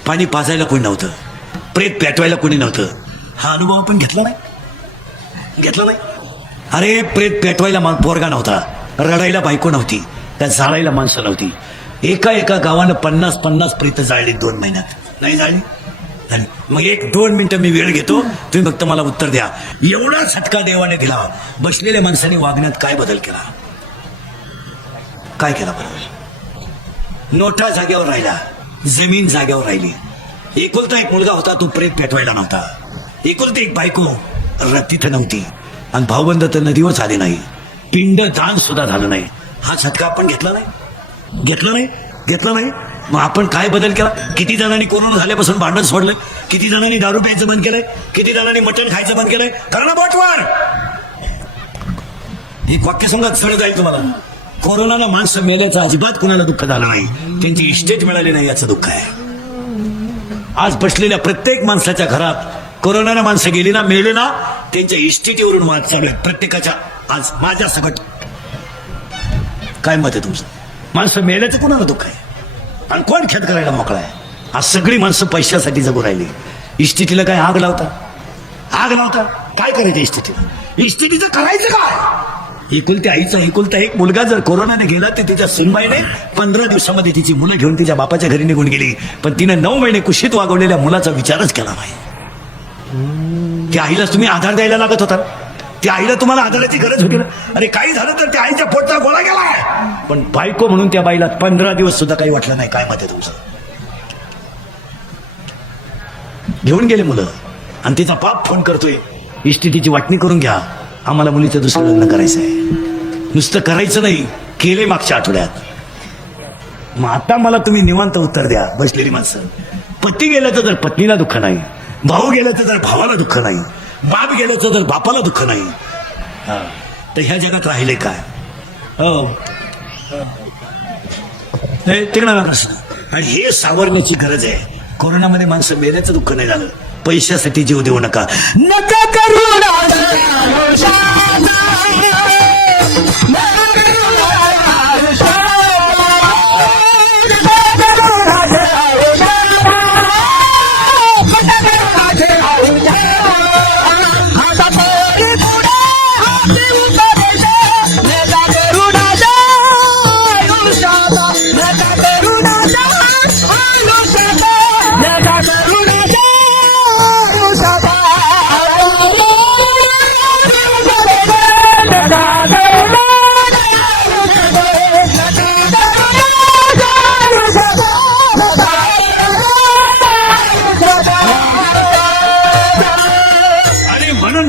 पाणी पाजायला कोणी नव्हतं प्रेत पेटवायला कोणी नव्हतं. हा अनुभव आपण घेतला नाही. अरे प्रेत पेटवायला पोरगा नव्हता, रडायला बायको नव्हती, त्या जाळायला माणसं नव्हती. एका गावानं 50 प्रेत जाळली 2 महिन्यात. नाही जाळली? मग 1-2 मिनिटं मी वेळ घेतो, तुम्ही फक्त मला उत्तर द्या. एवढा झटका देवाने दिला, बसलेल्या माणसाने वागण्यात काय बदल केला? काय केला बरोबर? नोटा जागेवर राहिला, जमीन जागेवर राहिली. एकुलता एक मुलगा होता, तो प्रेत पेटवायला नव्हता. एकुलती एक बायको तिथं नव्हती, आणि भाऊबंद तर नदीवर आले नाही, पिंड दान सुद्धा झालं नाही. हा झटका आपण घेतला नाही. मग आपण काय बदल केला? किती जणांनी कोरोना झाल्यापासून भांडण सोडलं, किती जणांनी दारू प्यायचं बंद केलंय, किती जणांनी मटण खायचं बंद केलंय. कारण बोटवर एक वाक्य सांगा, सळ जाईल तुम्हाला. कोरोनाला माणसं मेल्याचं अजिबात कुणाला दुःख झालं नाही, त्यांची इस्टेट मिळाली नाही याचं दुःख आहे. आज बसलेल्या प्रत्येक माणसाच्या घरात कोरोनानं माणसं गेली ना, मेले ना, त्यांच्या इस्टेटीवरून वाद चालू आहे प्रत्येकाच्या. आज माझ्या सगट काय मत आहे तुमचं? माणसं मेल्याचं कुणाला दुःख आहे, आणि कोण खेद करायला मोकळा आहे? आज सगळी माणसं पैशासाठी जगू राहिली. इस्टेटीला काय आग लावता? काय करायचं इस्टेटीचं करायचं काय? एकुलता एक मुलगा जर कोरोनाने गेला, तर तिच्या सुनबाईने 15 दिवसामध्ये तिची मुलं घेऊन तिच्या बापाच्या घरी निघून गेली. पण तिने 9 महिने कुशीत वागवलेल्या मुलाचा विचारच केला नाही. त्या आईला तुम्ही आधार द्यायला लागत होता, त्या आईला तुम्हाला आधाराची गरज होती ना. अरे काही झालं तर त्या आईच्या पोटचा गोळा गेलाय, पण बायको म्हणून त्या बाईला 15 दिवस सुद्धा काही वाटलं नाही. काय मत आहे तुमचं? घेऊन गेले मुलं, आणि तिचा बाप फोन करतोय, इस्टेटीची वाटणी करून घ्या, आम्हाला मुलीचं दुसरं लग्न करायचं आहे. नुसतं करायचं नाही, केले मागच्या आठवड्यात. मग आता मला तुम्ही निवांत उत्तर द्या, बसलेली माणसं. पती गेलं तर पत्नीला दुःख नाही, भाऊ गेलं तर भावाला दुःख नाही, बाप गेलं तर बापाला दुःख नाही. तर ह्या जगात राहिले काय? तिकडा प्रश्न. आणि हे सावरण्याची गरज आहे. कोरोनामध्ये माणसं मेल्याचं दुःख नाही झालं, पैशासाठी जीव देऊ नका. नका करू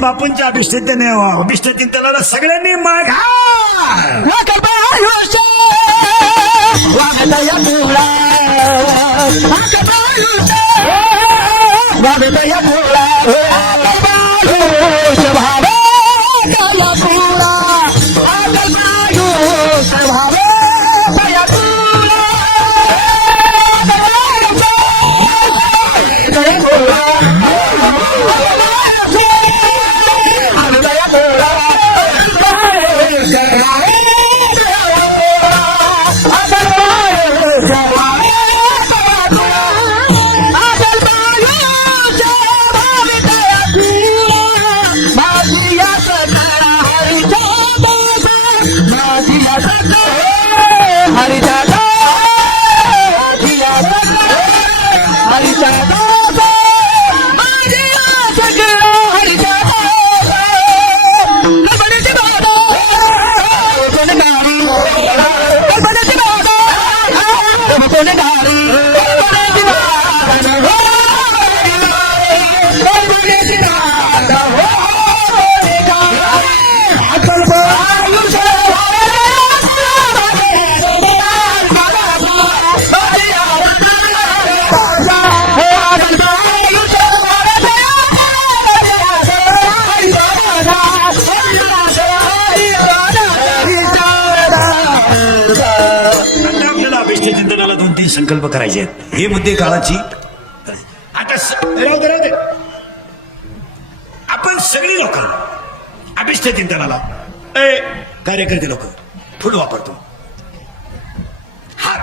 बापूंच्या अभिष्टचिंतनाला सगळ्यांनी मागा. संकल्प करायचे आहेत. हे मुद्दे काळाची. आता राहू दे. आपण सगळी लोक अभिष्ट चिंतनाला कार्यकर्ते लोक फुल वापरतो. हार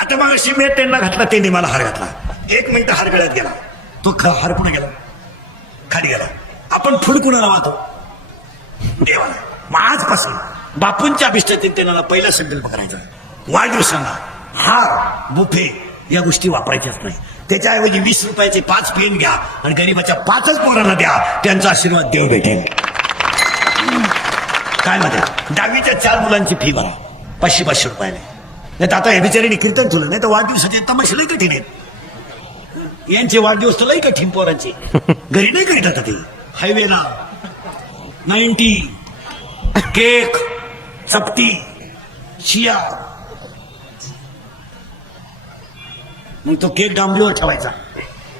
आता मग मी त्यांना घातला, त्यांनी मला हार घातला. 1 मिनिट हार गळ्यात गेला, तो हार कुठे गेला? खाली गेला. आपण फुल कुणाला वाहतो? देवाला. मग आजपासून बापूंच्या अभिष्टचिंतनाला पहिला संकल्प करायचा, वाढदिवसांना हार बुफे या गोष्टी वापरायच्याच नाही. त्याच्याऐवजी 20 रुपयाचे 5 पेन घ्या आणि गरीबाच्या 5च पोरांना द्या, त्यांचा आशीर्वाद देव भेटेल. काय म्हणते? 10वीच्या 4 मुलांची फी भरा 500-500 रुपयाने. नाही तर आता हे बिचारीने कीर्तन ठेवलं, नाही तर वाढदिवसाचे तमाशे लई कठीण आहेत. यांचे वाढदिवस तर लई कठीण पोरांचे, घरी नाही करीत आता ते. हायवेला 90 केक चपटी शिया, मग तो केक डांबलीवर ठेवायचा,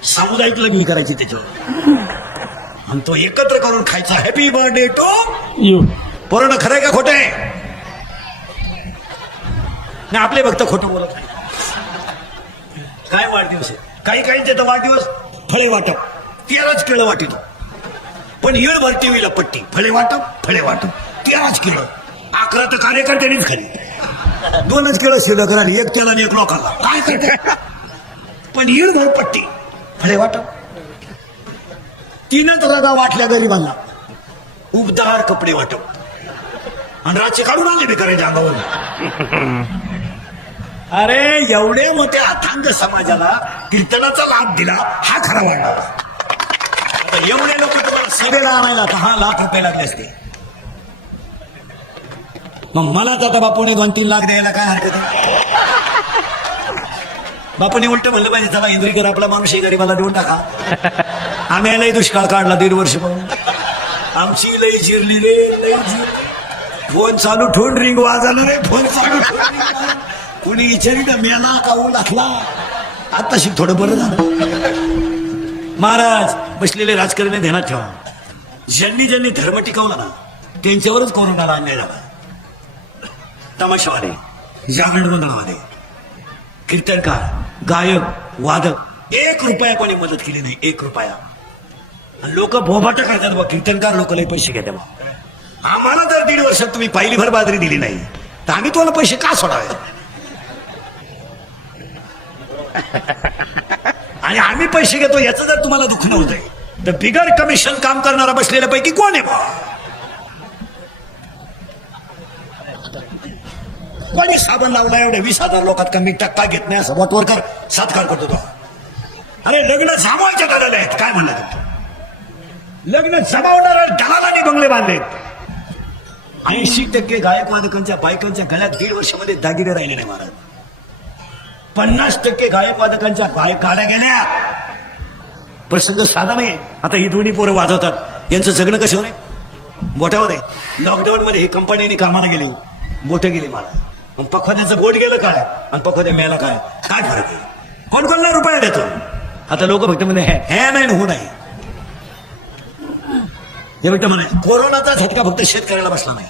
सामुदायिक लग्न करायची त्याच्यावर आणि तो एकत्र करून खायचा. Happy birthday to you. पोरांना खरंय का खोटं आहे? नाही, आपले भक्त खोटं बोलत नाही. काय वाढदिवस आहे? काही काहींचे तर वाढदिवस फळे वाटप, 13च केळं वाटितो, पण येळभर टीव्हीला पट्टी, फळे वाटप 13च केळं, 11 तर कार्यकर्त्यांनीच खाली, 2च केळं शिल्लक राहिली, 1 केळं आणि 1 लोकांना. काय करते? पण येळभर पट्टी, फळे वाटप, 3च रजा वाटल्या गरिबांना, उबदार कपडे वाटप आणि राज्य काढून आले बेकारांच्या अंगावरून. अरे एवढ्या मोठ्या अथांग समाजाला कीर्तनाचा लाभ दिला, हा खरा वाढला. एवढे लोक तुम्हाला सभेला आणायला 10 लाख रुपये लागले असते. मग मलाच आता बापूने 2-3 लाख द्यायला काय हरकत आहे? बापूने उलट म्हणलं पाहिजे, चला इंद्रीकर आपला माणूस आहे, गरीबाला देऊन टाका. आम्ही लई दुष्काळ काढला 1.5 वर्ष पाहून, आमची लई जिरली रे, लई जिरली. फोन चालू ठेवून रिंग वाजवलं रे, फोन चालू ठेवून कुणी विचारी ना मेला का घातला. आताशी थोडं बरं झालं. महाराज बसलेले राजकारणी ध्यानात ठेवा, ज्यांनी धर्म टिकवला ना त्यांच्यावरच कोरोनाला अन्याय झाला. तमाशावाले, जागरण गोंधळावाले, कीर्तनकार, गायक, वादक, 1 रुपया कोणी मदत केली नाही, 1 रुपया. लोक बोभाट करतात बा, कीर्तनकार लोक लई पैसे घेतात बा. आम्हाला जर 1.5 वर्षात तुम्ही पायली भर बाजरी दिली नाही तर आम्ही तुम्हाला पैसे का सोडावे? आणि आम्ही पैसे घेतो याचं जर तुम्हाला दुःख नव्हतंय तर बिगर कमिशन काम करणारा बसलेल्यापैकी कोण आहे? कोणी साबण लावला एवढ्या 20,000 लोकात कमी टक्का घेत नाही असं वटवरकर सत्कार करतो तो. अरे लग्न जमावायच्या दलाल आहेत, काय म्हणलं? लग्न जमावणाऱ्या दलालांनी बंगले बांधलेत. 80% गायकवादकांच्या बायकांच्या गळ्यात 1.5 वर्षामध्ये दागिने राहिले नाही महाराज. 50% गायकवादकांच्या गाड्या गेल्या. प्रसंग साधा नाही. आता ही दोन्ही पोरं वाजवतात, यांचं जगणं कसं होणे? बोटावर आहे. लॉकडाऊन मध्ये कंपनीने कामाला गेले, बोट गेली मला. मग पखवाद्याचं बोट गेलं काय आणि पखवाद्या मेला काय? काय फरक आहे? कोण कोणला रुपया देतो? आता लोक फक्त म्हणजे हे नाही हो नाही. हे बेटा म्हणाय कोरोनाचा झटका फक्त शेतकऱ्याला बसला नाही,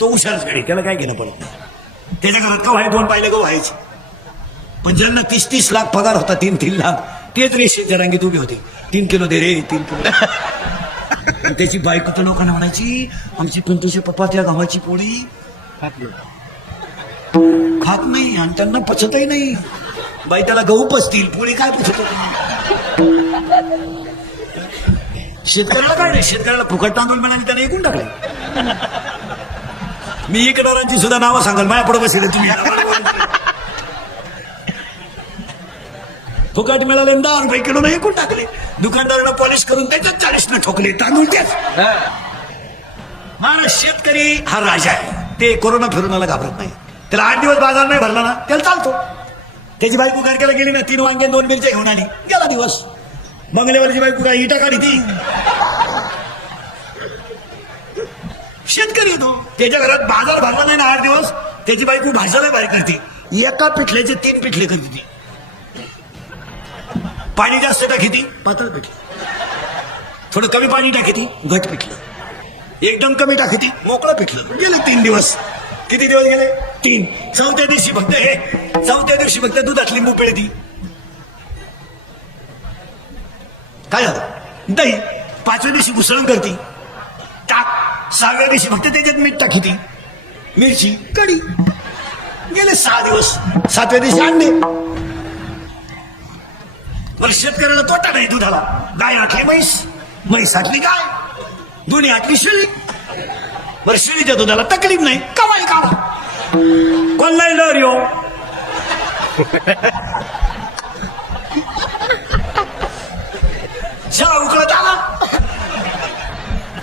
तो हुशारच गडी, त्याला काय घेणं पडत नाही. त्याच्या घरात का व्हाय 2 पाहिलं का व्हायचे. पण ज्यांना 30-30 लाख पगार होता, 3-3 लाख, तेच रेषेच्या रांगेत उभी होती. 3 किलो दे रे, 3 किलो. त्याची बायको तर लोकांना म्हणायची, आमची पिंटूचे पप्पा त्या गावाची पोळी खात नाही आणि त्यांना पचतही नाही. बाई त्याला गहू पचतील, पोळी काय पचत? शेतकऱ्याला काय नाही, शेतकऱ्याला फुकट तांदूळ मिळाले त्याने ऐकून टाकले. मी इकडारांची सुद्धा नावं सांगाल, माझ्या पुढे बसले तुम्ही. फुकट मिळाले 10 रुपये किलो नाही ऐकून टाकले. दुकानदारांना पॉलिश करून त्याच्यात 40 ठोकले तांदूळ त्याच. महाराज शेतकरी हा राजा आहे. ते कोरोना फिरोनाला घाबरत नाही. त्याला 8 दिवस बाजार नाही भरला ना त्याला चालतो. त्याची बायको गाडक्याला गेली ना, 3 वांगे 2 मिरच्या घेऊन आली, गेला दिवस. बंगल्यावरची बायको काय इटा काढी ती? शेतकरी येतो, त्याच्या घरात बाजार भरला नाही ना 8 दिवस, त्याची बायको भाषाला बाहेर करते. एका पिठल्याचे 3 पिठले करते ती. पाणी जास्त टाकी पातळ पिठलं, थोडं कमी पाणी टाकी घट पिठलं, एकदम कमी टाकी मोकळं पिठलं. गेले 3 दिवस. किती दिवस गेले? 3. चौथ्या दिवशी फक्त दुधात लिंबू पिळती. काय झालं? दही. 5व्या दिवशी घुसळण करती, टाक. 6व्या दिवशी फक्त त्याच्यात मीठ टाकी, मिरची, कढी. गेले 6 दिवस. 7व्या दिवशी अंडे. पण शेतकऱ्याला तोटा नाही दुधाला. गाय आटली म्हैस, म्हैस आटली गाय, दोन्ही आटली शेळी. बरं शेळीच्या दुधाला तकलीफ नाही, कमाई काढा. कोण नाही लहर यो शाळा उकळत आला.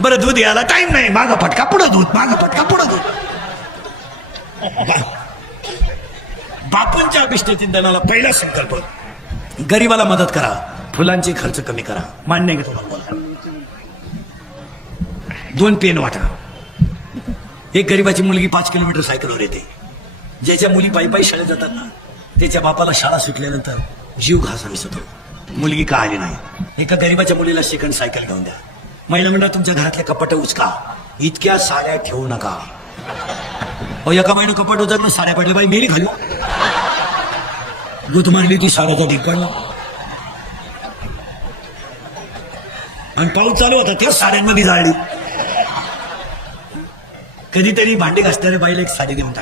बरं दूध यायला टाइम नाही, मागं फटका पुढं दूध, मागं फटका पुढं दूध. बापूंच्या अभिष्टचिंतनाला पहिला संकल्प, गरीबाला मदत करा, फुलांचे खर्च कमी करा. मान्य आहे का तुम्हाला बोलता? 2 पेन वाटा. एक गरीबाची मुलगी 5 किलोमीटर सायकलवर येते. ज्याच्या मुली पायी पायी शाळेत जातात ना, त्याच्या बापाला शाळा सुटल्यानंतर जीव घासावीस होतो. मुलगी का आली नाही? एका गरीबाच्या मुलीला सेकंड सायकल घेऊन द्या. महिला मंडळ तुमच्या घरातले कपाट उचका, इतक्या साड्या ठेवू नका. एका महिन्यात कपाट उचकलं, साड्या पडल्या, बाई मेली खाली, गुत मारली ती साड्याचा ढीक पडला. आणि पाऊस चालू होता तेच साड्यांमध्ये जाळली. कधीतरी भांडी घासणाऱ्या बाईला एक साडी देऊन टाका.